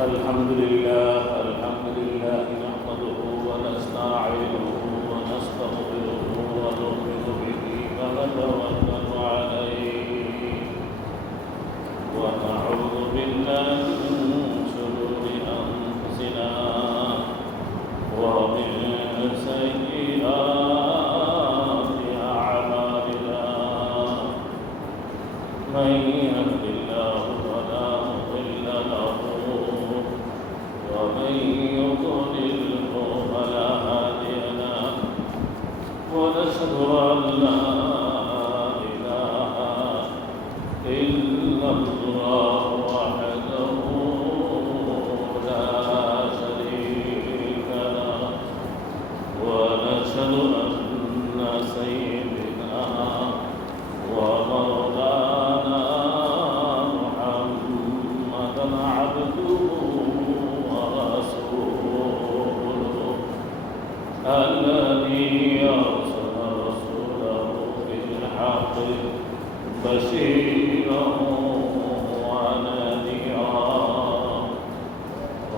الحمد لله نحمده ونستعينه ونستغفره ونؤمن به ونتوكل عليه ونعوذ بالله من شرور أنفسنا ومن سيئات أعمالنا من يهد الله فلا مضل له ومن يضلله فلا هادي له ونشهد أن لا إله إلا الله وحده لا شريك له ونشهد أن سيدنا ومولانا محمدا عبده الذي أرسل رسوله بالحق بشيرا ونذيرا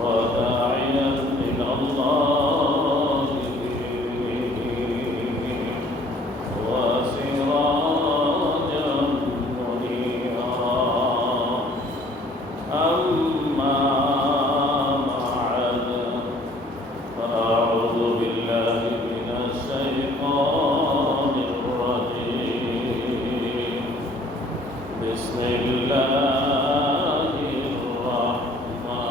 وداعيا إلى الله بإذنه وسراجا منيرا أما بعد فأعوذ بالله من الشيطان الرجيم بسم الله الرحمن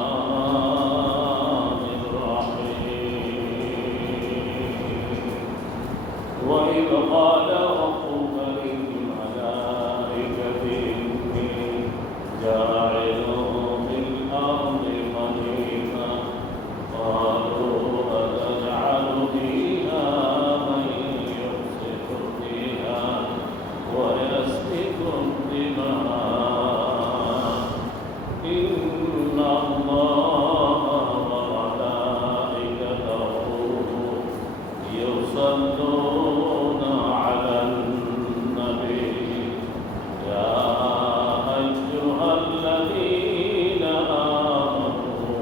الرحيم وإذ قال ربك للملائكة إني جاعل في الأرض خليفة قالوا أتجعل فيها من يفسد فيها ويسفك الدماء إن الله وملائكته يصلون على النبي يا أيها الذين آمنوا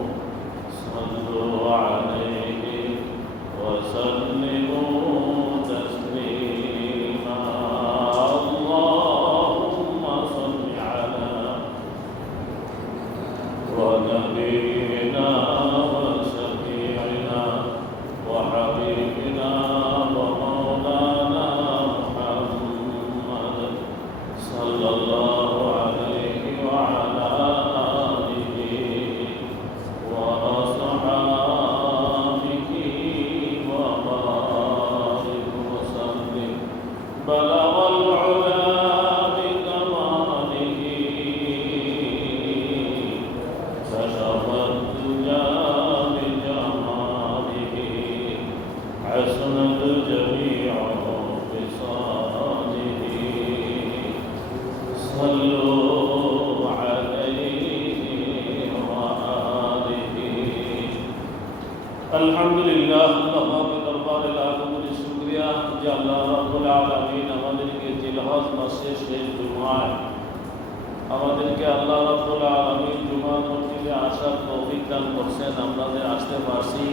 صلوا عليه وسلموا تسليما اللهم صل على ونبينا وشفيعنا وحبيبنا ومولانا محمد صلى الله عليه وعلى آله وأصحابه وبارك وسلم بلغ العلا بكماله كشف الدجى بجماله حسنت جميع خصاله صلوا عليه وآله আলহামদুলিল্লাহ আল্লাহর দরবারে লাখো কোটি শুকরিয়া যে আল্লাহ রাব্বুল আলামিন আমাদেরকে জিলহজ মাসের শেষ জুমায় আমাদেরকে আল্লাহ রাব্বুল আলামিন জুমা মসজিদে আসার তৌফিক দান করছেন আমাদের আসতে পারছি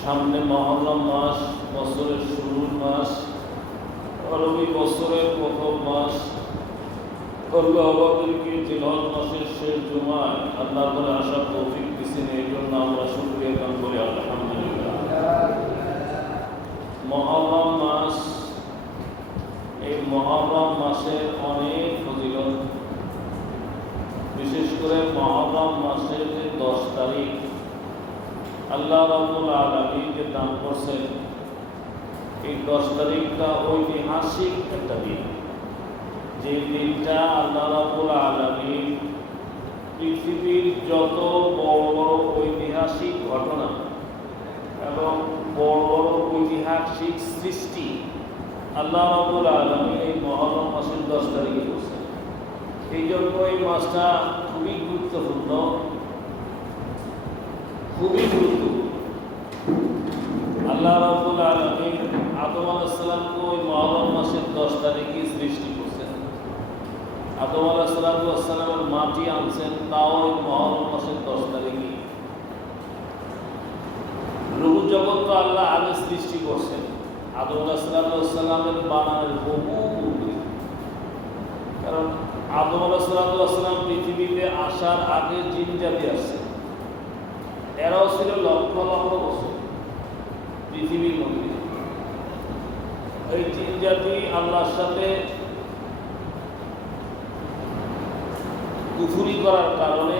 সামনে মুহররম মাস বছরের শুরুর মাস আরবি বছরের প্রথম মাস আল্লাহ আমাদেরকে জিলহজ মাসের শেষ জুমায় আল্লাহর ঘরে আসার তৌফিক দিয়েছেন এই জন্য আমরা শুকরিয়া জ্ঞাপন করি আলহামদুলিল্লাহ মুহররম মাস এই মুহররম মাসের অনেক ফজিলত বিশেষ করে মুহররম মাসের যে 10 তারিখ আল্লাহ রাব্বুল আলামিন যে দান করছেন এই 10 তারিখটা ঐতিহাসিক একটা দিন যে দিনটা আল্লাহ রাব্বুল আলামিন পৃথিবীর যত বড় বড় ঐতিহাসিক ঘটনা এবং বড় বড় ঐতিহাসিক সৃষ্টি আল্লাহ রাব্বুল আলামিন এই মুহররম মাসের 10 তারিখে করছেন এই জন্য এই মাসটা খুবই গুরুত্বপূর্ণ খুবই গুরুত্বপূর্ণ আল্লাহ রাব্বুল আলামিন আদম আলাইহিস সালামকে ওই মুহররম মাসের 10 তারিখে সৃষ্টি করছেন আদম আলাইহিসসালামের মাটি আনছেন, তাও ওই মহরম মাসের 10 তারিখে। রূহ জগৎ তো আল্লাহ আগে সৃষ্টি করছেন আদম আলাইহিসসালামের বানানের বহু পূর্বে। কারণ আদম আলাইহিসসালাম পৃথিবীতে আসার আগে জিন জাতি আসছে, এরাও ছিল লক্ষ লক্ষ বছর পৃথিবীর মধ্যে। এই জিন জাতি আল্লাহর সাথে কুফরি করার কারণে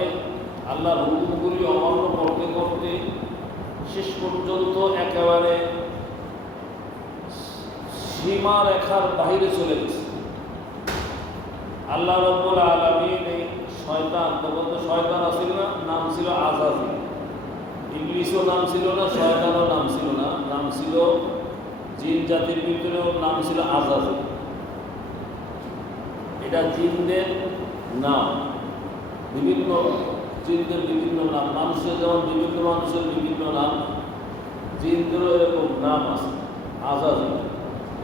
আল্লাহর হুকুমগুলি অমান্য করতে করতে শেষ পর্যন্ত একেবারে সীমা রেখার বাইরে চলে গেছে। আল্লাহ রাব্বুল আলামিন এই শয়তান, তখন তো শয়তান ছিল না, নাম ছিল আযাজিল। ইবলিসও নাম ছিল না, শয়তানও নাম ছিল না, নাম ছিল জিন জাতির ভিতরেও নাম ছিল আযাজিল। এটা জিনদের নাম, বিভিন্ন জিনদের বিভিন্ন নাম। মানুষের যেমন বিভিন্ন মানুষের বিভিন্ন নাম, জিনদেরও এরকম নাম আছে আযাজিল।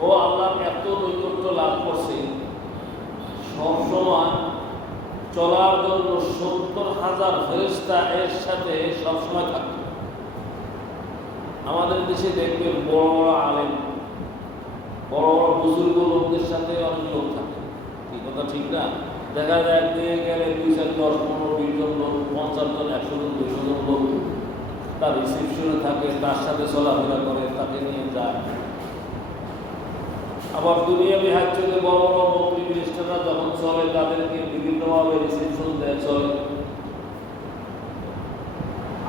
ও আল্লাহর এত নৈকট্য লাভ করছে, সবসময় চলার জন্য 70,000 ফেরেশতা এর সাথে সবসময় থাকে। আমাদের দেশে দেখবেন বড় বড় আলেম, বড় বড় বুজুর্গ লোকদের সাথে অনেক লোক থাকে, কি কথা ঠিক না? দেখা যায় একদিকে গেলে 2, 4, 10, 15, 20 জন লোক, 50 জন, 100 জন, 200 জন লোক তার রিসেপশনে থাকে, তার সাথে চলাফেরা করে, তাকে নিয়ে যায়। আবার দুনিয়াবি হাজ্যে বড় বড় মন্ত্রী মিনিস্টাররা যখন চলে, তাদেরকে বিভিন্নভাবে রিসেপশন দেয়, চলে।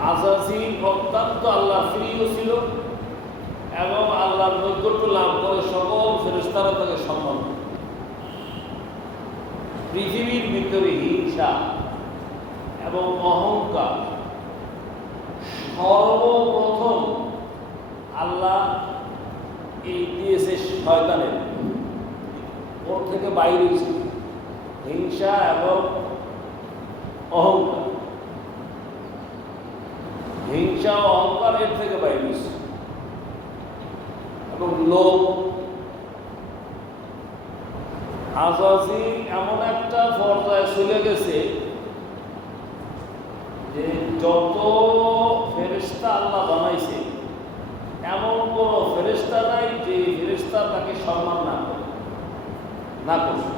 আযাজিল অত্যন্ত আল্লাহ প্রিয় ছিল এবং আল্লাহর নৈকট্য লাভ করে সকল ফেরেশতারা তাকে সম্মান করে। পৃথিবীর ভিতরে হিংসা এবং অহংকার সর্বপ্রথম আল্লাহ এই দিয়েছে শয়তানের, ওর থেকে বাইরে হিংসা এবং অহংকার। হিংসা ও অহংকার এর থেকে বাইরে এবং লোভ। আযাজিল এমন একটা পর্যায়ে চলে গেছে যে যত ফেরেশতা আল্লাহ বানাইছে এমন কোন ফেরেশতা নাই যে ফেরেশতা তাকে সম্মান না করে, না করছে।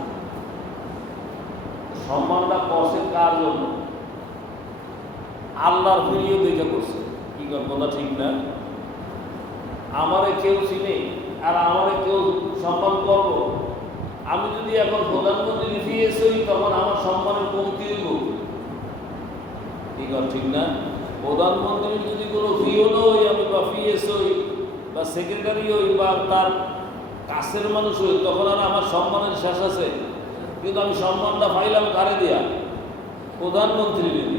সম্মানটা করছে কার জন্য? আল্লাহর প্রিয় দেখে করছে। কি কথা ঠিক না? আমারে কেউ চিনে আর আমারে কেউ সম্মান করব। আমি যদি এখন প্রধানমন্ত্রী ভিএস হই, তখন আমার সম্মানের কমতি হইব। কি কথা ঠিক না? প্রধানমন্ত্রী যদি কোনো ভিওনো হই আমি, বা পিএস হই, বা সেক্রেটারি হই, বা তার কাছের মানুষ হই, তখন আর আমার সম্মানের শেষ আছে। কিন্তু আমি সম্মানটা পাইলাম কারে দিয়া? প্রধানমন্ত্রী দিয়ে।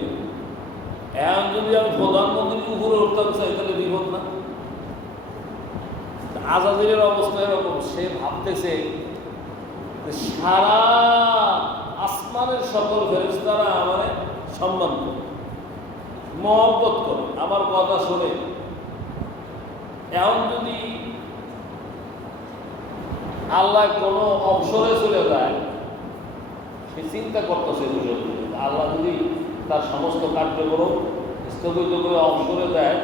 এখন যদি আমি প্রধানমন্ত্রীর উপরে উঠতাম চাই, তাহলে বিপদ না? আযাজিলের অবস্থা এরকম। সে ভাবতেছে সারা আসমানের সকল ফেরেশতারা আমারে সম্মান করে, মহব্বত করে, আমার কথা শুনে। এখন যদি আল্লাহ কোনো অবসরে চলে যায়, সে চিন্তা করতেছে আল্লাহ যদি তার সমস্ত কার্যক্রম স্থগিত করে অবসরে দেয়,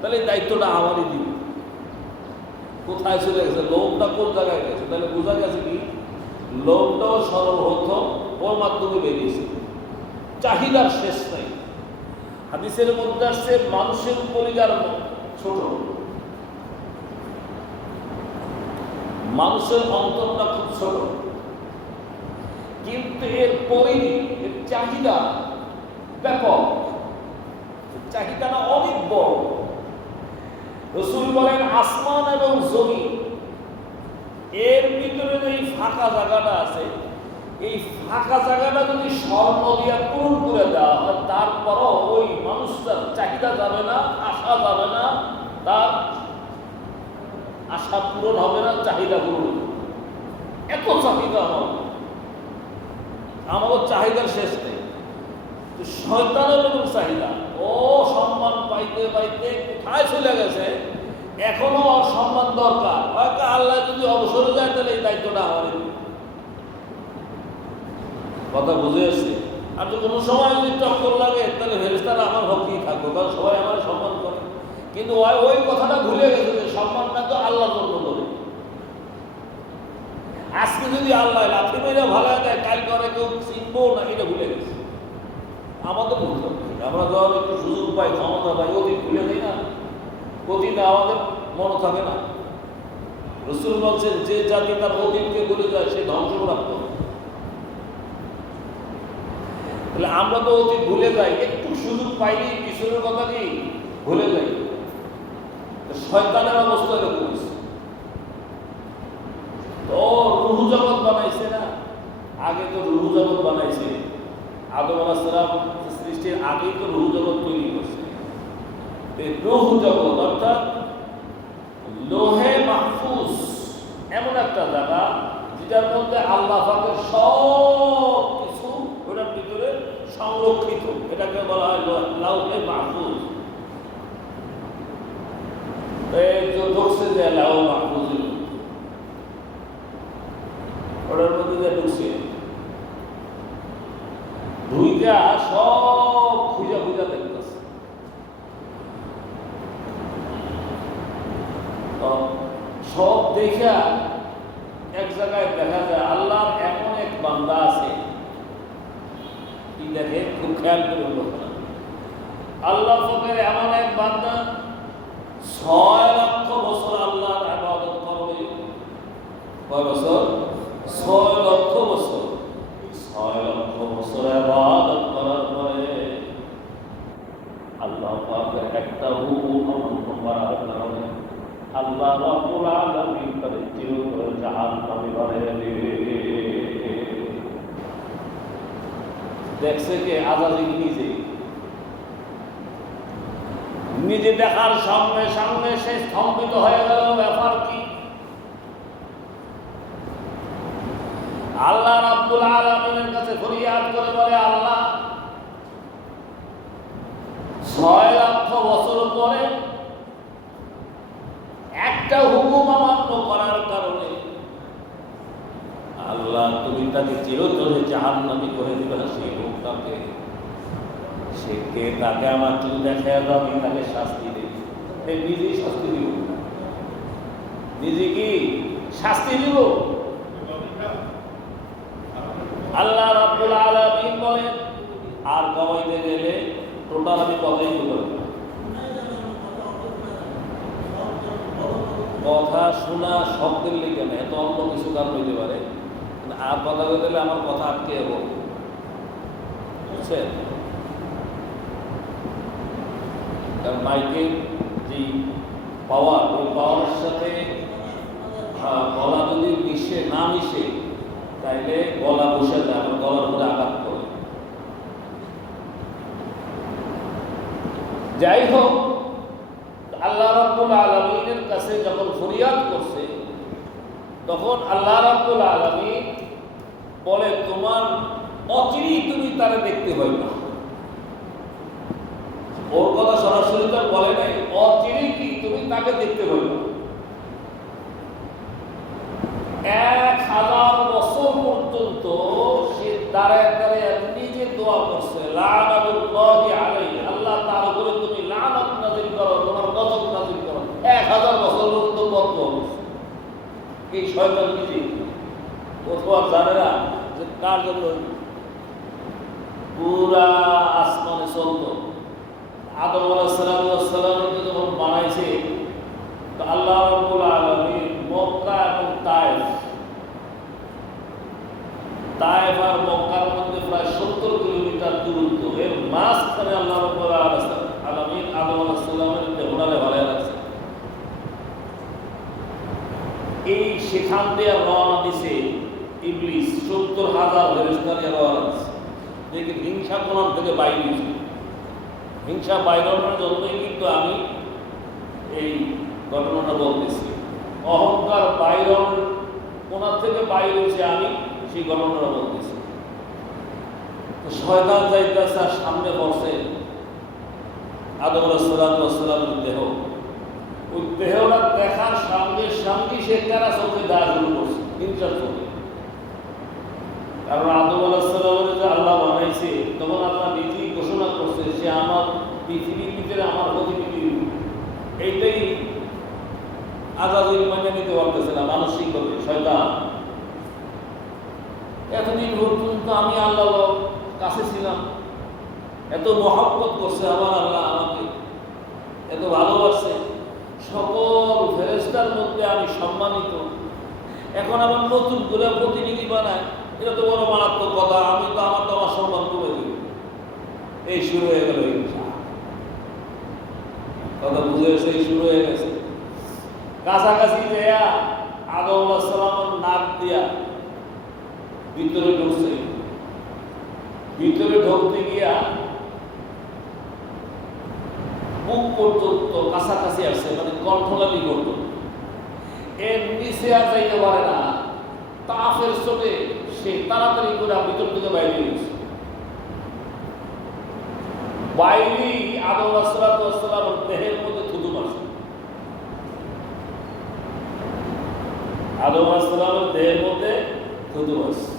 তাহলে এই দায়িত্বটা আমারই দিবে। কোথায় চলে গেছে? লোকটা কোন জায়গায় গেছে? তাহলে বোঝা গেছে কি লোকটাও সর্বপ্রথম ওর মাধ্যমে বেরিয়েছে। চাহিদার শেষ নাই। হাদিসের মধ্যে আসছে মানুষের পরিবার ছোট, মানুষের অন্তরটা খুব ছোট, কিন্তু এর পরিধি, এর চাহিদা ব্যাপক, চাহিদাটা অনেক বড়। রাসূল বলেন আসমান এবং জমিন এর ভিতরে যে ফাঁকা জায়গাটা আছে, এই ফাঁকা জায়গাটা যদি স্বর্ণ দিয়া পূরণ করে দেওয়া হয়, তারপরও ওই মানুষটার চাহিদা যাবে না, আশা যাবে না, তার আশা পূরণ হবে না, চাহিদা পূরণ হবে। এত চাহিদা হবে, আমারও চাহিদার শেষ নেই। তো শয়তানের এরকম চাহিদা, ও সম্মান পাইতে পাইতে কোথায় চলে গেছে, এখনো সম্মান দরকার। হয়তো আল্লাহ যদি অবসরে যায়, তাহলে এই দায়িত্বটা আমারই। কথা বুঝে আসছে। আর তো কোনো সময় যদি টক্কর লাগে তাহলে ফেরেশতারা আমার ভক্তই থাকবো, কারণ সবাই আমার সম্মান করে। কিন্তু ওই কথাটা ভুলে গেছে যে সম্মানটা তো আল্লাহর জন্য করে। আজকে যদি আল্লাহ লাথি মেরে ভালো দেয়, কাল করে কেউ চিনবো না, এটা ভুলে গেছে। আমাদের ভুলতে হবে। আমরা যখন একটু সুযোগ পাই, ক্ষমতা পাই, অতীত ভুলে দিই না, অতীত আমাদের মনে থাকে না। রাসূল বলছেন, যে জাতি তার অতীতকে ভুলে যায় সে ধ্বংসপ্রাপ্ত। তাহলে আমরা তো অতীত ভুলে যাই, একটু সুযোগ পাইনি পিছনের কথা কি ভুলে যাই। শয়তানের অবস্থা এরকম হয়েছে। ও রুহ জগৎ বানাইছে না, আগে তো রুহ জগৎ বানাইছে। আদম আলাইহিস সালাম সৃষ্টির আগেই তো রুহ জগৎ তৈরি করছে। এই রুহ জগৎ অর্থাৎ লোহে মাহফুজ এমন একটা জায়গা যেটার মধ্যে আল্লাহ পাকের সব কিছু ওটার ভিতরে সংরক্ষিত। এটাকে বলা হয় লাউহে মাহফুজ। ঢুকছে যে লাউ মাহফুজ, ওটার মধ্যে যে ঢুকছে ধুইটা সব খুঁজা খুঁজা দেখতেছে। সব দেখা এক জায়গায় দেখা যায় আল্লাহর এমন এক বান্দা আছে, কি দেখে খুব খেয়াল করে বলতে, আল্লাহ পাকের এমন এক বান্দা 6 লক্ষ বছর আল্লাহর ইবাদত করবে। কয় বছর? 6 লক্ষ বছর। 6 লক্ষ বছর ইবাদত করার পরে আল্লাহ পাকের একটা হুকুম অমান্য করার কারণে আল্লাহ রাব্বুল আলামিন তাদের চিরতরে জাহান্নামে বানিয়ে দিবে। দেখছে কে? আযাজিল নিজে। নিজে দেখার সঙ্গে সঙ্গে সে স্তম্ভিত হয়ে গেল। ব্যাপার কি? আল্লাহ রাব্বুল আলামিনের কাছে ফরিয়াদ করে বলে, আল্লাহ 6 লক্ষ বছর পরে একটা হুকুম অমান্য করার কারণে আল্লাহ তুমি তাকে চিরতরে জাহান্নামী করে দিবে। সেই লোকটাকে, সে কে? তাকে আমার চুল দেখায় দাও, আমি তাকে শাস্তি দিই। নিজেই শাস্তি দিব, নিজে কি শাস্তি দিব? আল্লাহ রাব্বুল আলামিন বলেন, আর কমাইতে গেলে টোটাল আমি কথাই বলবো। কথা শোনা শব্দের লিখে না, এত অন্য কিছু কারণ হইতে পারে। আর কথা বলতে গেলে আমার কথা আটকে যাবো, বুঝছেন? কারণ মাইকের যে পাওয়ার, ওই পাওয়ারের সাথে গলা যদি মিশে না মিশে তাইলে গলা বসে যায়, আমার গলার মধ্যে আঘাত করে। যাই হোক, আল্লাহ রাব্বুল আলামিনের কাছে যখন ফরিয়াদ করছে তখন আল্লাহ রাব্বুল আলামিন বলে, তোমার অচিরেই তুমি তারে দেখতে পাই না। ওর কথা সরাসরি তো বলে নাই, অচিরেই কি তুমি তাকে দেখতে পাই না। 1000 বছর পর্যন্ত সে দাঁড়ায় দাঁড়ায় নিজে দোয়া করছে, লানাতুল্লাহি আলাইহি, আল্লাহ তার উপরে তুমি লানত নাযিল করো, তোমার গজব নাযিল করো। 1000 বছর পর্যন্ত বদদোয়া করছে এই শয়তান নিজে। অথবা জানে না যে কার জন্য পুরা আসমানে চলত। আদম আলাইহিস সালামকে যখন বানাইছে তো আল্লাহ রাব্বুল আলামিন মক্কা এবং তায়েফ আর মক্কার মধ্যে প্রায় 70 কিলোমিটার দূরত্ব, এর মাঝখানে আল্লাহ রাব্বুল আলামিন আদম আলাইহিস সালামের দেহটারে ভালো রাখছে। এই সেখান দিয়ে রওনা দিছে ইবলিস, 70,000 ফেরেশতা নিয়ে রওনা দিছে। দেখি হিংসা কোন থেকে বাইরে হয়েছে। হিংসা বাইরের জন্যই কিন্তু আমি এই ঘটনাটা বলতেছি। অহংকার বাইরের কোন থেকে বাইরে হয়েছে, আমি সেই ঘটনাটা বলতেছি। শয়তান যাইতেছে আর সামনে বসে আদম আলাইহিস সালামের দেহ। ওই দেহটা দেখার সঙ্গে সঙ্গে সে তারা চোখে দেওয়া শুরু করছে, হিংসার চোখে। কারণ আদম আলাইহিস সালামের যে আল্লাহ বানাইছে, তখন আল্লাহ নিজেই ঘোষণা করছে সে আমার পৃথিবীর ভিতরে আমার প্রতিনিধি। এইটাই আজাদিল মানে নিতে পারতেছে না মানসিকভাবে শয়তান। এতদিন পর্যন্ত আমি আল্লাহ কাছে ছিলাম, এত মহব্বত করছে আমার আল্লাহ আমাকে, এত ভালোবাসছে, সকল ফেরেশতার মধ্যে আমি সম্মানিত। এখন আমার নতুন করে প্রতিনিধি বানায়, এটা তো বড় মারাত্মক কথা। আমি তো আমার সম্মান করে দিব। এই শুরু হয়ে গেল হিংসা। কথা বুঝে এসে এই শুরু হয়ে গেছে। কাছাকাছি দেয়া আদম আলাইহিস সালামের নাক দিয়া ভিতরে ঢুকছে। ভিতরে ঢুকতে গিয়া বুক পর্যন্ত কাছাকাছি আসছে, মানে কণ্ঠলালি করত। এর নিচে আর যাইতে পারে না। তাফের চোটে সে তাড়াতাড়ি করে ভিতর থেকে বাইরে গেছে। বাইরে আদম আলাইহিস সালামের দেহের মধ্যে থুতু মারছে। আদম আলাইহিস সালামের দেহের মধ্যে থুতু মারছে।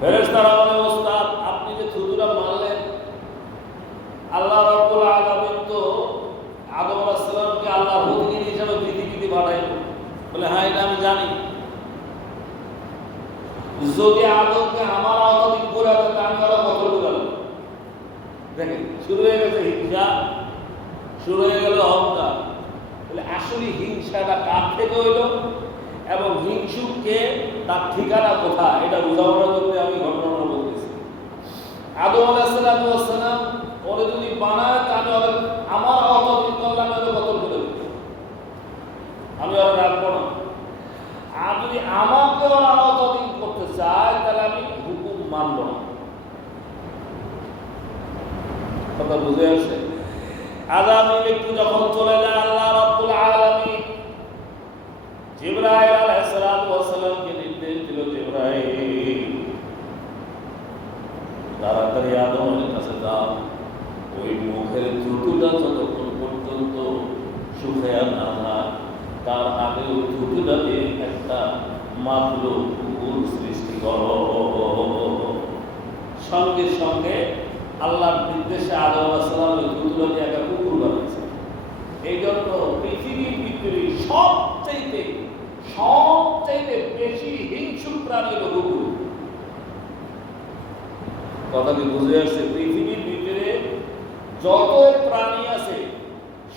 ফেরেশতারা বলে, ওস্তাদ আপনি যে থুতুটা মারলেন, আল্লাহ রাব্বুল আলামিন তো আদম আলাইহিস সালামকে আল্লাহর প্রতিনিধি হিসেবে পৃথিবীতে পাঠাইল। বলে হ্যাঁ, এটা আমি জানি। যদি আদমকে আমার আওতাধীন করে দেন, আমি আরো কত বললাম। দেখেন শুরু হয়ে গেছে হিংসা, শুরু হয়ে গেল অহংকার। বলে আসলে হিংসাটা কার থেকে হইল এবং হিংসুককে তার ঠিকানা কোথায়, এটা বোঝানোর জন্য আমি ঘটনাটা বলতেছি। আদম আলাইহিস সালাম ওরে যদি বানায়, তাহলে ওদের আমার আওতাধীন করলাম, ওদের কতল করে দিত, আমি ওরা রাখবো না। আর যদি আমাকে ওরা আওতাধীন করতে চায়, তাহলে আমি হুকুম মানব না। কথা বুঝে আসে? আযাবিল একটু যখন চলে যায়, আল্লাহ রাব্বুল আলামিন জিবরাইল আলাইহিস সালামকে নির্দেশ দিল, জিবরাইল তাড়াতাড়ি আদমের কাছে যাও, ওই মুখের থুতুটা যতক্ষণ পর্যন্ত শুকায়া না যায়, তার আগে ওই থুতুটা দিয়ে একটা মাতলু কুকুর সৃষ্টি করো। সঙ্গে সঙ্গে আল্লাহর নির্দেশে আদম আলাইহিস সালাম ওই থুতুটা দিয়ে একটা কুকুর বানিয়েছে। এই জন্য পৃথিবীর ভিতরে সবচাইতে বেশি হিংসুক প্রাণী হলো কুকুর। কথা কি বুঝে আসছে? পৃথিবীর ভিতরে যত প্রাণী আছে,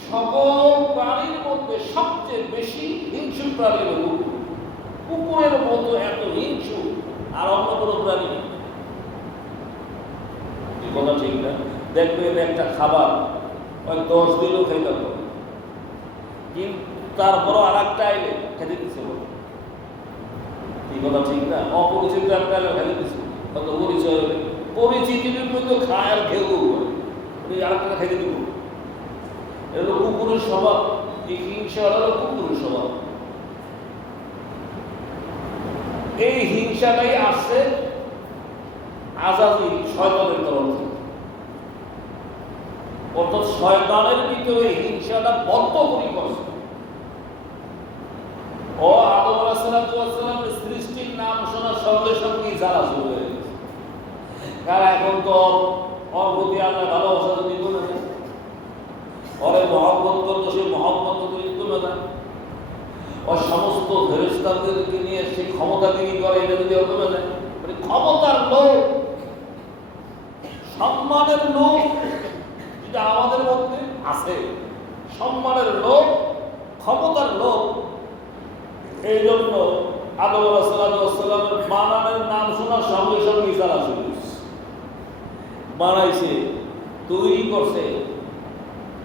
সকল প্রাণীর মধ্যে সবচেয়ে বেশি হিংসুক প্রাণী হলো কুকুর। কুকুরের মতো এত হিংসুক আর অন্য কোনো প্রাণী নেই। এই কথা ঠিক না? দেখবেন একটা খাবার ওই 10 দিনও খাইতে পারে, কিন্তু তারপরও আর একটা আইলে খেতে দিচ্ছে বলে। এই কথা ঠিক না? অপরিচিত একটা আইলে খেতে দিচ্ছে, কত পরিচয় হলে পরিচিতির মধ্যে খায় আর খেয়েও আর একটা খেতে দিব। এটা হলো কুকুরের স্বভাব। এই হিংসা হলো কুকুরের স্বভাব। এই হিংসাটাই আসছে আযাবিল শয়তানের তরফ থেকে। অর্থাৎ শয়তানের ভিতরে হিংসাটা বদ্ধ করে করছে। ও আদম আলাইহিস সালামের সৃষ্টির নাম শোনার সঙ্গে সঙ্গেই জ্বালা শুরু হয়ে গেছে। কারণ এখন তো ওর প্রতি আল্লাহ ভালোবাসা যদি কমে যায়, ওরে মহব্বত করতো, সে মহব্বত যদি কমে যায়, ওর সমস্ত ফেরেশতাদেরকে নিয়ে সেই ক্ষমতা তিনি করে, এটা যদি কমে যায়, মানে ক্ষমতার লোক, সম্মানের লোক যেটা আমাদের মধ্যে আছে, সম্মানের লোক, ক্ষমতার লোক। এই জন্য আদম আলাইহিস সালামের বানানের নাম শোনার সঙ্গে সঙ্গে জ্বালা শুরু হয়েছে। বানাইছে, তৈরি করছে,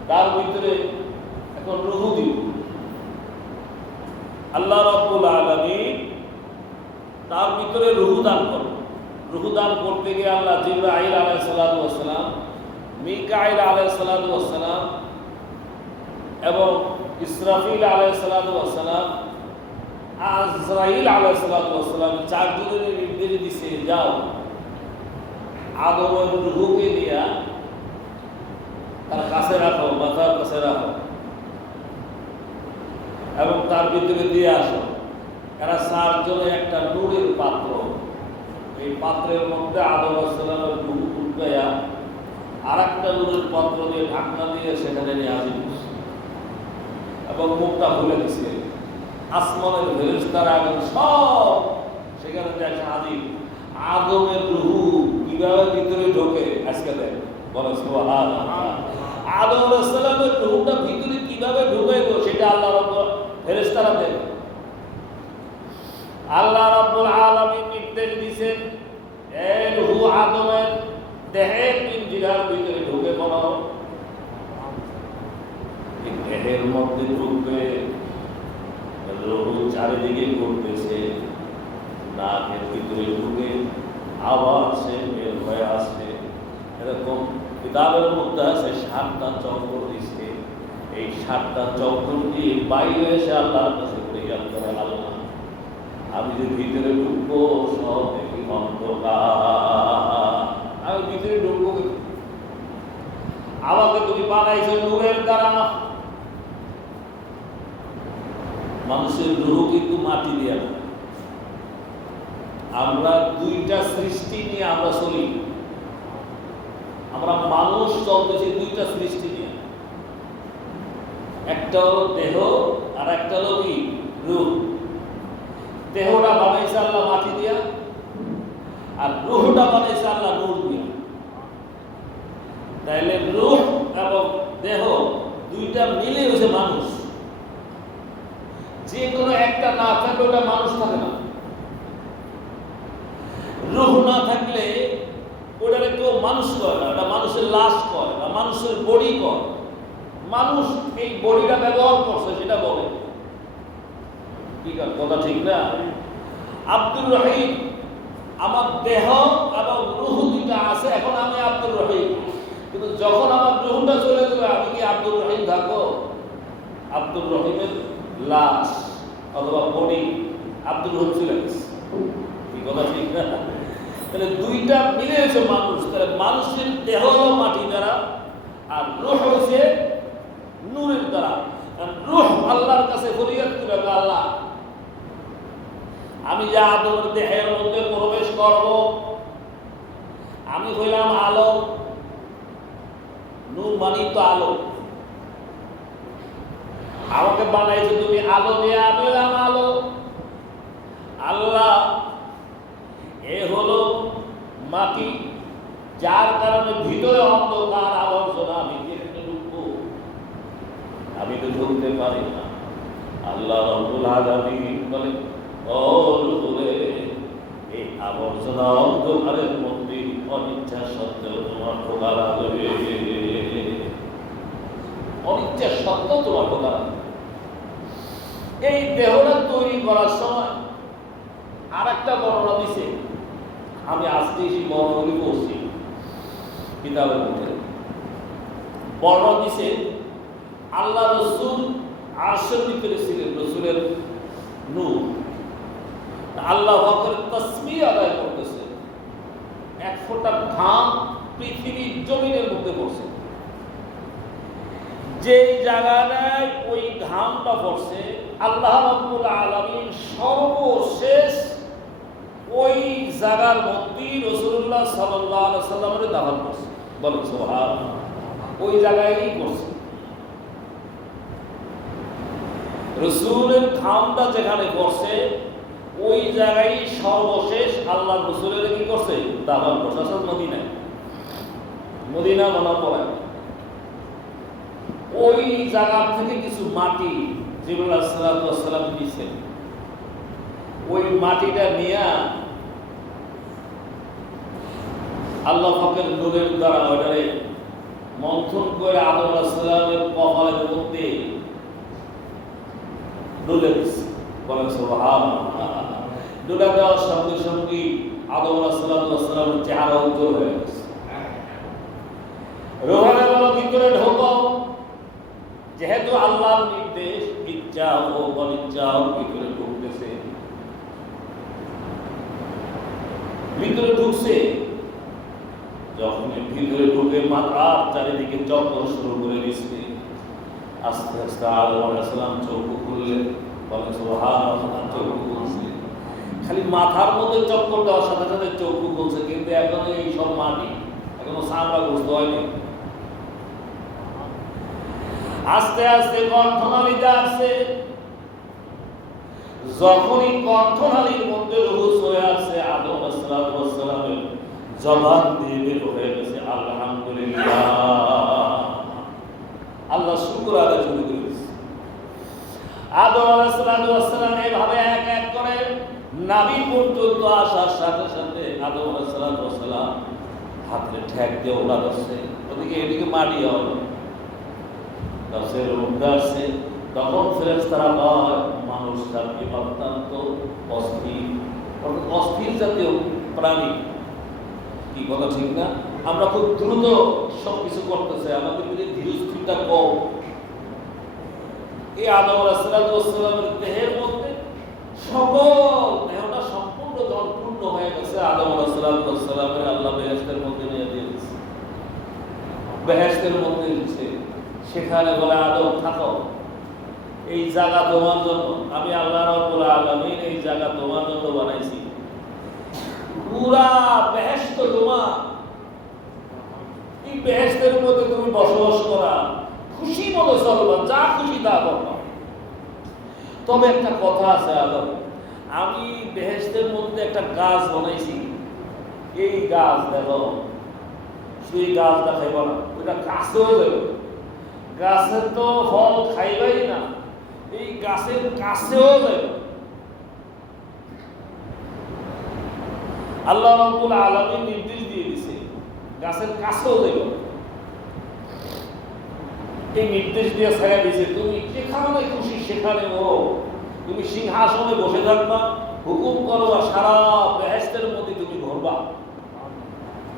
তার ভিতরে এখন রূহ দিব। আল্লাহ রাব্বুল আলামিন তার ভিতরে রূহ দান করেন। রূহ দান করতে গিয়ে আল্লাহ জিবরাইল আলাইহিস সালাম, মিকাইল আলাইহিস সালাম এবং ইসরাফিল আলাইহিস সালাম, আজরাইল আলাইহিস সালাম চারজনের নির্দেশ দিছে, যাও আদমের রূহকে নিয়ে তার কাছে রাখো, মাথার কাছে রাখো এবং তার ভিতরে দিয়ে আসো। এরা চারজনে একটা নূরের পাত্র, এই পাত্রের মধ্যে আদম আলাইহিস সালামের রূহ উঠগায়া আর একটা নূরের পাত্র দিয়ে ঢাকনা দিয়ে সেখানে নিয়ে হাজির করছে এবং মুখটা খুলে দিচ্ছে। আসমানের ফেরেশতারা এখন সব সেখানে এসে হাজির। আদমের রূহ কিভাবে ভিতরে ঢোকে আজকে দেখ, বলে সুবহানাল্লাহ। আদম আলাইহিস সালামের রূহটা ভিতরে কিভাবে ঢুকে গো সেটা আল্লাহ রাব্বুল ফেরেশতারা দেখে। আল্লাহ রাব্বুল আলামিন নির্দেশ দিয়েছেন, এই রূহ আদমের দেহের পিঞ্জিরার ভিতরে ঢুকে পড়ো। দেহের মধ্যে ঢুকবে, রূহ চারিদিকে ঘুরতেছে, নাকের ভিতরে ঢুকে আবার সে বের হয়ে আসছে। এরকম কিতাবের মধ্যে আছে 7টা চক্কর দিচ্ছে। এই 7টা চক্কর দিয়ে বাইরে এসে আল্লাহর কাছে ফরিয়াদ করে, আল্লাহ আমি যে ভিতরে ঢুকবো সব দেখি অন্ধকার, আমি ভিতরে ঢুকবো, আমাকে তুমি বানাইছো নূরের দ্বারা। মানুষের রূহ কিন্তু মাটি দিয়ে না। আমরা 2টা সৃষ্টি নিয়ে আমরা চলি। আমরা মানুষ চলতেছি 2টা সৃষ্টি নিয়ে, একটা হলো দেহ আর একটা হলো কি রূহ। দেহটা বানাইছে আল্লাহ মাটি দিয়া, আর রূহটা বানাইছে আল্লাহ নূর দিয়া। তাইলে রূহ এবং দেহ 2টা মিলে হয়েছে মানুষ। যে কোনো একটা না থাকলে ওটা মানুষ থাকে না। রূহ না থাকলে ওটাকে কেউ মানুষ করে না, ওটা মানুষের লাশ করে বা মানুষের বডি করে। মানুষ এই বডিটা ব্যবহার করছে সেটা বলে, ঠিক আছে কথা ঠিক না? আব্দুর রহিম, আমার দেহ এবং রূহ 2টা আছে, এখন আমি আব্দুর রহিম, কিন্তু যখন আমার রূহটা চলে যাবে আমি কি আব্দুর রহিম থাকবো? আব্দুর রহিমের লাশ অথবা বডি আব্দুর রহিম চলে গেছে, কি কথা ঠিক না? তাহলে 2টা মিলে হয়েছে মানুষ। তাহলে মানুষের দেহ হলো মাটি দ্বারা আর রূহ হয়েছে নূরের দ্বারা। রূহ আল্লাহর কাছে ফরিয়াদ করে, আল্লাহ আমি যে আদমের দেহের মধ্যে প্রবেশ করব, আমি হইলাম আলো, নূর মানি তো আলো, আমাকে বানাইছো তুমি আলো দিয়ে, আমি হইলাম আলো। আল্লাহ এ হলো মাটি, যার কারণে ভিতরে অন্ধকার আবর্জনা, আমি যেখানে ঢুকবো আমি তো ঢুকতে পারি না। আল্লাহ রাব্বুল আলামিন বলে, ও রূহে এই আবর্জনা অন্ধকারের মধ্যে অনিচ্ছা সত্ত্বেও তোমার ঢোকা লাগবে, অনিচ্ছা সত্ত্বেও তোমার ঢোকা লাগবে। এই দেহটা তৈরি করার সময় আর একটা বর্ণনা দিছে, আমি আজকে সেই বর্ণনাগুলি পড়ছি কিতাবের মধ্যে। বর্ণনা দিছে আল্লাহ রসুল আরশের ভিতরে ছিলেন, রসুলের নূর। আল্লাহ পাকের তাসবিহ আদায় করতেছে, 1 ফোঁটা ঘাম পৃথিবীর জমিনের মধ্যে পড়ছে। যে জায়গায় ওই ঘামটা পড়ছে আল্লাহ রাব্বুল আলামিন সর্বশেষ ওই জায়গার মধ্যে রাসূলুল্লাহ সাল্লাল্লাহু আলাইহি ওয়াসাল্লামের দাফন করছে। বলেন সুবহানাল্লাহ। ওই জায়গায়ই করছে। রাসূলের ঘামটা যেখানে পড়ছে ওই জায়গায় সর্বশেষ আল্লাহ রাসূলের কি করছে? দাফন করছে। আসল মদিনায়, মদিনা মনে পড়ে ওই জায়গা থেকে কিছু মাটি জিবরাইল আলাইহিস সালাম দিয়েছেন। ওই মাটিটা নিয়ে আল্লাহ পাকের নূরের দ্বারা ওইটারে মন্থন করে আদম আলাইহিস সালামের কপালের মধ্যে ডলে দিচ্ছে। বলেন সুবহানাল্লাহ। ডলে দেওয়ার সঙ্গে সঙ্গে আদম আলাইহিস সালামের চেহারা উজ্জ্বল হয়ে গেছে। রোহানে বলো ভিতরে ঢোকো, যেহেতু আল্লাহর নির্দেশ, ইচ্ছা ও অনিচ্ছা ভিতরে ঢুকতেছে, ভিতরে ঢুকছে। যখন ভিতরে ঢুকে মাথার চারিদিকে চক্কর শুরু করে দিচ্ছে, আস্তে আস্তে আদম আলাইহিস সালাম চোখ খুললেন। বলেন সুবহানাল্লাহ। চোখ খুলছে, খালি মাথার মধ্যে চক্কর দেওয়ার সাথে সাথে চক্ষু খুলছে, কিন্তু এখনো এই সব মাটি, এখনো চামড়া বুঝতে হয়নি। আস্তে আস্তে কণ্ঠনালীতে আসছে, যখনই কণ্ঠনালীর মধ্যে রুহু হয়ে আসছে, আদম আলাইহিস সালামের জবান দিয়ে বের হয়ে গেছে আলহামদুলিল্লাহ, আল্লাহ শুকর আদায় শুরু করেছে। আদম আলাইহিস সালাম এভাবে এক এক করে নাভি পর্যন্ত আসার সাথে সাথে আদম আলাইহিস সালাম হাতে ঠেক দিয়ে ওলা ধরছে, ওদিকে এদিকে মাটি হলো, গাছে রোগটা আসছে। তখন ফেরেশতারা কয় মানুষটা কি অত্যন্ত অস্থির, অস্থির জাতীয় প্রাণী। কি কথা ঠিক না? আমরা খুব দ্রুত সব কিছু করতেছে, আমাদের মধ্যে ধীর স্থিরতা কম। এই আদম আলাইহিস সালামের দেহের মধ্যে সকল দেহটা সম্পূর্ণ জলপূর্ণ হয়ে গেছে। আদম আলাইহিস সালামের আল্লাহ বেহেশতের মধ্যে নিয়ে দিয়েছে, বেহেশতের মধ্যে দিয়েছে। সেখানে বলে আদম থাকো, এই জায়গা তোমার জন্য, আমি আল্লাহ রাব্বুল আলামিন এই জায়গা তোমার জন্য বানাইছি, পুরা বেহেশত তোমার। এই বেহেশতের মধ্যে তুমি বসবাস করা, খুশি মতো চলবা, যা খুশি তা করবা। তবে একটা কথা আছে আদম, আমি বেহেশতের মধ্যে একটা গাছ বানাইছি, এই গাছ দেখো, সেই গাছটা খাইবা না, ওইটা গাছেও দেবে, গাছের তো ফল খাইবাই না, এই গাছের কাছেও দেবে। আল্লাহ রাব্বুল আলামিন নির্দেশ দিয়ে দিয়েছে গাছের কাছেও দেবে। এই নির্দেশ দিয়ে ছায়া দিয়েছে, তুমি যেখানে খুশি সেখানে মরো, তুমি সিংহাসনে বসে থাকবা, হুকুম করবা, সারা বেহেশতের মধ্যে তুমি ঘুরবা।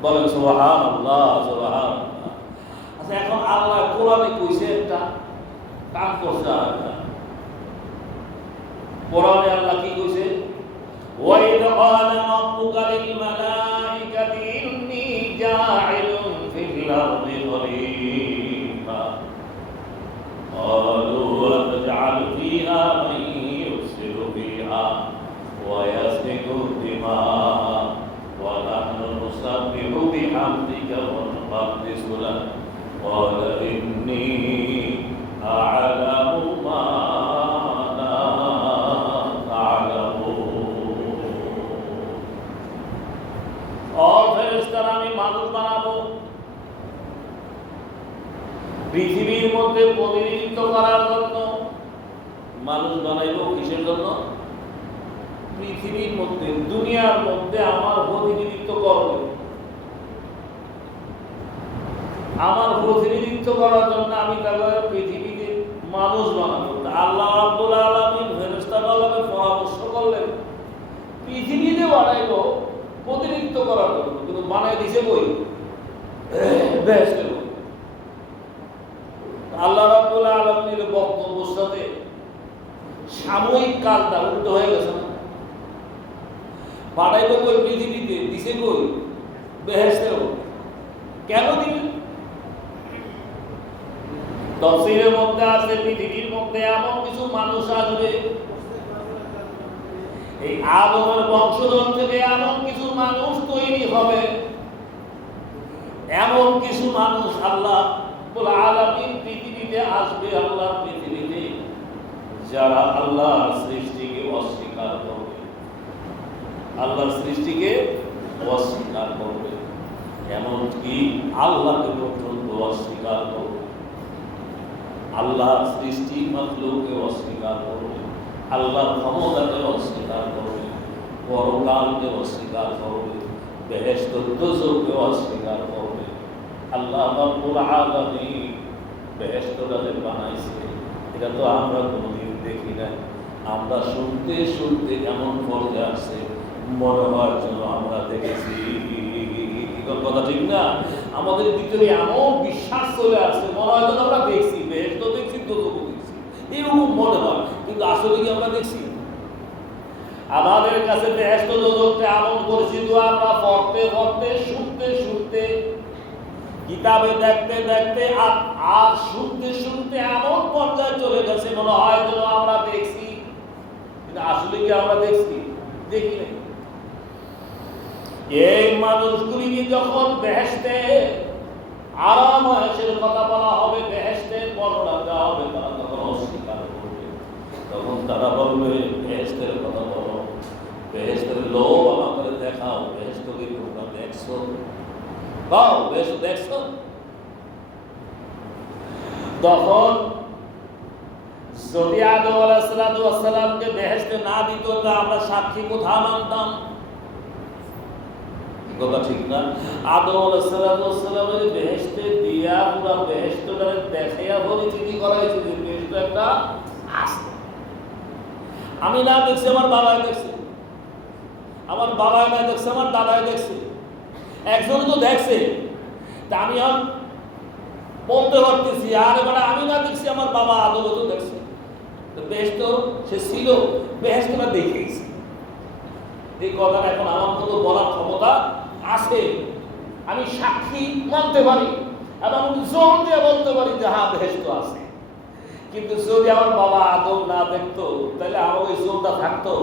বলেন সুবহানাল্লাহ, সুবহানাল্লাহ। আচ্ছা, এখন আল্লাহ কোরআনে কইছে একটা, কাম করছে আর একটা। কোরআনে আল্লাহ কি কইছে? وَإِذْ قَالَ رَبُّكَ لِلْمَلَائِكَةِ إِنِّي جَاعِلٌ فِي الْأَرْضِ خَلِيفَةً قَالُوا أَتَجْعَلُ فِيهَا مَن يُفْسِدُ فِيهَا وَيَسْفِكُ الدِّمَاءَ وَنَحْنُ نُسَبِّحُ بِحَمْدِكَ وَنُقَدِّسُ لَكَ قَالَ إِنِّي أَعْلَمُ مَا لَا تَعْلَمُونَ। ফেরেশতারা আমি মানুষ বানাবো, পৃথিবীর মধ্যে প্রতিনিধিত্ব করার জন্য। মানুষ বানাইবো কিসের জন্য? পৃথিবীর মধ্যে, দুনিয়ার মধ্যে আমার প্রতিনিধিত্ব করবে। আমার প্রতিনিধিত্ব করার জন্য আমি তাদের পৃথিবীতে মানুষ বানাবো। আল্লাহ রাব্বুল আলামিন ফেরেশতাদেরকে পরামর্শ করলেন পৃথিবীতে বানাইবো প্রতিনিধিত্ব করার জন্য, কিন্তু বানাই দিছে কই? বেহেশতের মধ্যে। আল্লাহ রাব্বুল আলামিনের বক্তব্যের সাথে সাময়িক কাজটা উল্টো হয়ে গেছে না? বানাইবো কই পৃথিবীতে, দিছে কই? বেহেশতের মধ্যে। কেন দিলেন? তাফসীরের মধ্যে আছে পৃথিবীর মধ্যে এমন কিছু মানুষ আসবে, এই আদমের বংশধর থেকে এমন কিছু মানুষ তৈরি হবে, এমন কিছু মানুষ আল্লাহ রাব্বুল আলামিন পৃথিবীতে আসবে, আল্লাহ পৃথিবীতে, যারা আল্লাহর সৃষ্টিকে অস্বীকার করবে, আল্লাহর সৃষ্টিকে অস্বীকার করবে, এমনকি আল্লাহকে পর্যন্ত অস্বীকার করবে, আল্লাহর সৃষ্টি মাখলুককে অস্বীকার করবে, আল্লাহর ক্ষমতাকে অস্বীকার করবে, পরকালকে অস্বীকার করবে, বেহেশত দোজখকে অস্বীকার করবে। আল্লাহ রাব্বুল আলামিন বেহেশতটাকে বানাইছে, এটা তো আমরা কোনোদিন দেখি না। আমরা শুনতে শুনতে এমন পর্যায়ে আসছে, মনে হওয়ার জন্য আমরা দেখেছি। কথা ঠিক না? আমাদের ভিতরে এমন বিশ্বাস চলে আসছে, মনে হয় যেন আমরা দেখছি, বেহেশত দেখছি, দোজখ দেখছি, এরকম মনে হয়, কিন্তু আসলে কি আমরা দেখছি? আমাদের কাছে বেহেশত দোজখকে এমন পরিচিত, আমরা পড়তে পড়তে, শুনতে শুনতে, কিতাবে দেখতে দেখতে আর শুনতে শুনতে এমন পর্যায়ে চলে গেছে, মনে হয় যেন আমরা দেখছি, কিন্তু আসলে কি আমরা দেখছি? দেখি নাই। এই মানুষগুলিকে যখন বেহেশতে আরাম আয়েশের কথা বলা হবে, বেহেশতের বর্ণনা দেওয়া হবে, তারা তখন অস্বীকার করবে। তখন তারা বলবে বেহেশতের কথা বলো, বেহেশতের লোভ আমাদের দেখাও, বেহেশতকে তোমরা দেখছো, বাও বেহেশত দেখছো। তখন যদি আদম আলাইহিস সালামকে বেহেশতে না দিত, তা আমরা সাক্ষী কোথা মানতাম? কথা ঠিক না? আদম আলাইহিস সালামের বেহেশতে দিয়া পুরা বেহেশতটারে দেখাইয়া পরিচিতি করাইছে যে বেহেশত একটা আছে। আমি না দেখছি, আমার বাবাই দেখছে, আমার বাবাই না দেখছে, আমার দাদাই দেখছে, একজন তো দেখছে। তা আমি আর বলতে পারতেছি, আর এবারে আমি না দেখছি, আমার বাবা আদম তো দেখছে। বেহেশত সে ছিল, বেহেশতটা দেখেছি। এই কথাটা এখন আমার মতো বলার ক্ষমতা আছে, আমি সাক্ষী মানতে পারি এবং জোর দিয়ে বলতে পারি যে হ্যাঁ বেহেশত আছে। কিন্তু যদি আমার বাবা আদম না দেখতো, তাহলে আমার ওই জোরটা থাকতো।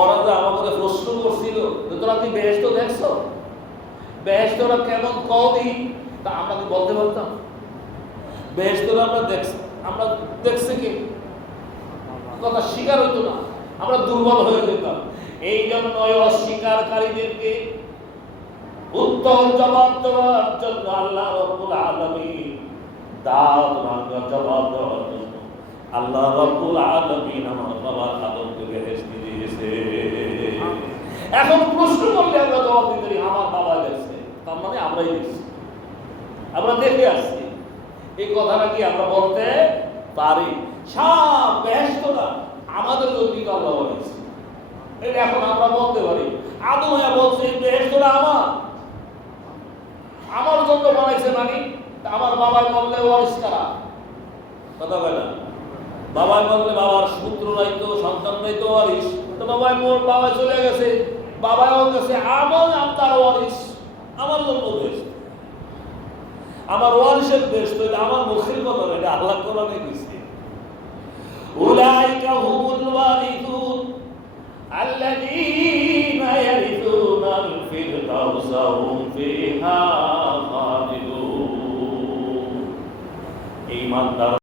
ওরা তো আমাকে প্রশ্ন করছিল যে তোরা কি বেহেশত দেখছো, বেহেশতটা কেমন কদি, তা আমরা কি বলতে পারতাম? বেহেশতটা আমরা দেখছি কি কথা স্বীকার হইতো না, আমরা দুর্বল হয়ে যেতাম। এই জন্য অস্বীকারীদেরকে উত্তর জবাব দেওয়ার জন্য আল্লাহ রাব্বুল আলামিন দাঁত ভাঙা জবাব দেওয়ার জন্য আল্লাহ রাব্বুল আলামিন আমার বাবা আদমকে বেহেশত দিয়েছে। এখন প্রশ্ন করলে আমরা জবাব দিতে পারি আমার বাবা দেখছে, তার মানে আমরাই দেখছি, আমরা দেখে আসছি। এই কথাটা কি আমরা বলতে পারি? সব বেহেশতটা আমাদের জন্য আল্লাহ বলেছে, এটা এখন আমরা বলতে পারি। আদম বলছে বেহেশতটা আমার জন্য বানাইছে, মানে আমার বাবাই বললে ওয়ারিস কারা? কথা বলে না, বাবাই বললে বাবার পুত্র নাই তো, সন্তান নাই তো ওয়ারিস, তো বাবাই মোর বাবা চলে গেছে, বাবাও গেছে, আমার আপনার ওয়ারিস, আমার জন্য বেশ, আমার ওয়ারিসের বেশ, তো এটা আমার মুখের কথা, এটা আল্লাহ কোরআনে দিয়েছে। উলাইকা হুমুল ওয়ারিসুন আল্লাযীনা ইয়ারিসুনাল ফিরদাউসা হুম ফিহা খালিদুন। ঈমানদার